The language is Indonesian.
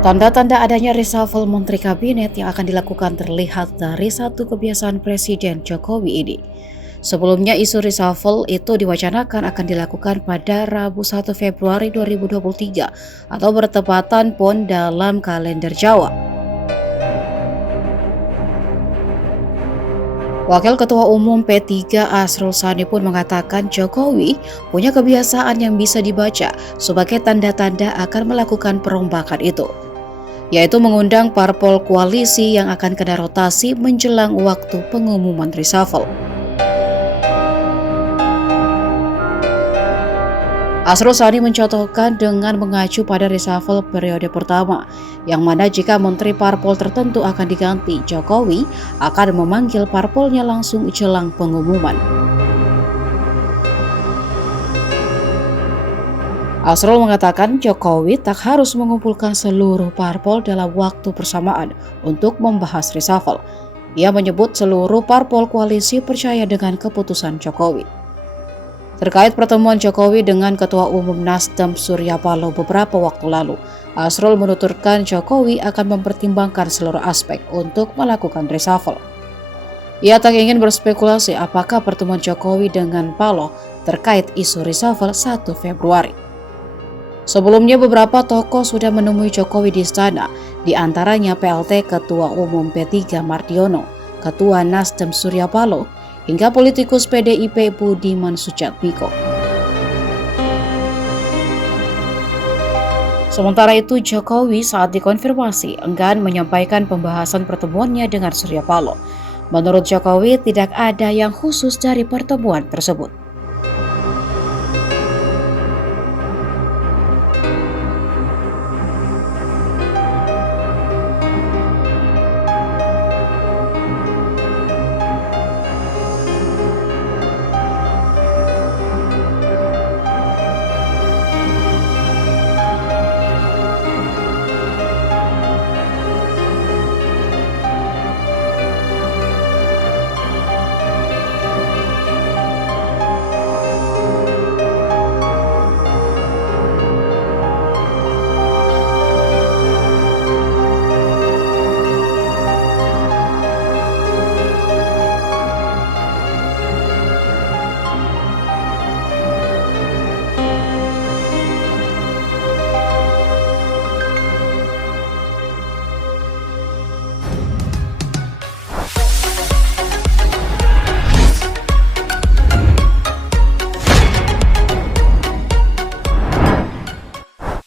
Tanda-tanda adanya reshuffle menteri kabinet yang akan dilakukan terlihat dari satu kebiasaan Presiden Jokowi ini. Sebelumnya isu reshuffle itu diwacanakan akan dilakukan pada Rabu 1 Februari 2023 atau bertepatan PON dalam kalender Jawa. Wakil Ketua Umum P3 Asrul Sani pun mengatakan Jokowi punya kebiasaan yang bisa dibaca sebagai tanda-tanda akan melakukan perombakan itu, yaitu mengundang parpol koalisi yang akan kena rotasi menjelang waktu pengumuman reshuffle. Asrul Sani mencontohkan dengan mengacu pada reshuffle periode pertama, yang mana jika menteri parpol tertentu akan diganti, Jokowi akan memanggil parpolnya langsung jelang pengumuman. Asrul mengatakan Jokowi tak harus mengumpulkan seluruh parpol dalam waktu bersamaan untuk membahas reshuffle. Ia menyebut seluruh parpol koalisi percaya dengan keputusan Jokowi. Terkait pertemuan Jokowi dengan Ketua Umum Nasdem Surya Paloh beberapa waktu lalu, Asrul menuturkan Jokowi akan mempertimbangkan seluruh aspek untuk melakukan reshuffle. Ia tak ingin berspekulasi apakah pertemuan Jokowi dengan Paloh terkait isu reshuffle 1 Februari. Sebelumnya beberapa tokoh sudah menemui Jokowi di istana, di antaranya PLT Ketua Umum P3 Mardiono, Ketua Nasdem Surya Paloh, hingga politikus PDIP Budiman Sujatmiko. Sementara itu, Jokowi saat dikonfirmasi enggan menyampaikan pembahasan pertemuannya dengan Surya Paloh. Menurut Jokowi, tidak ada yang khusus dari pertemuan tersebut.